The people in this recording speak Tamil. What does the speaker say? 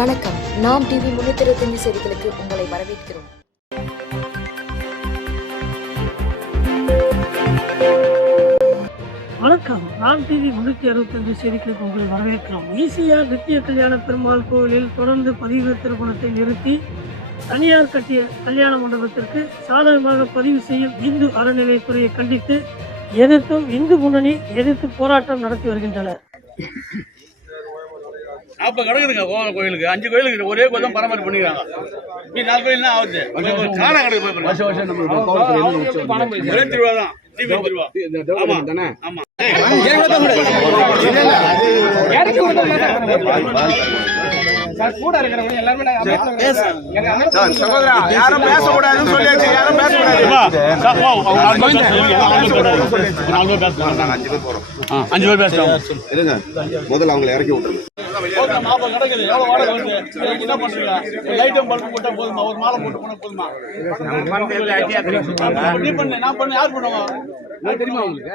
வணக்கம். நாம் டிவி முன்னூத்தி இருபத்தஞ்சு செய்திகளுக்கு உங்களை வரவேற்கிறோம். வணக்கம். நாம் டிவி முன்னூத்தி அறுபத்தஞ்சு செய்திகளுக்கு உங்களை வரவேற்கிறோம். ஈசிஆர் நித்திய கல்யாண பெருமாள் கோவிலில் தொடர்ந்து பதிவு திருமணத்தை நிறுத்தி தனியார் கட்டிய கல்யாண மண்டபத்திற்கு சாதகமாக பதிவு செய்யும் இந்து அறநிலையத்துறையை கண்டித்து எதிர்த்தும் இந்து முன்னணி எதிர்த்து போராட்டம் நடத்தி வருகின்றனர். நாற்பது கிடக்குதுங்க கோவில் கோயிலுக்கு அஞ்சு கோயிலுக்கு ஒரே கோயில் தான் பராமரிப்பு பண்ணிக்கிறாங்க நீ நாலு கோயில் தான் ஆகுது காண கிடக்கு போய் பாருங்க. ஒரே திருவிழா தான் ஆமா யாரும் பேசக்கூடாதுன்னு சொல்லியாச்சு யாரும் அஞ்சு பேர் பேசுறாங்க இருங்க முதல்ல அவங்களை இறக்கி விட்டுருங்க நாற்பது கிடக்குது. எவ்வளவு வாடகை வருது? என்ன பண்றீங்க? லைட்டும் பல்பு போட்டா போதுமா? ஒரு மாலை போட்டு போனா போதுமா? நீ பண்ணு நான் பண்ணு. யார் பண்ணுவாங்க தெரியுமா உங்களுக்கு?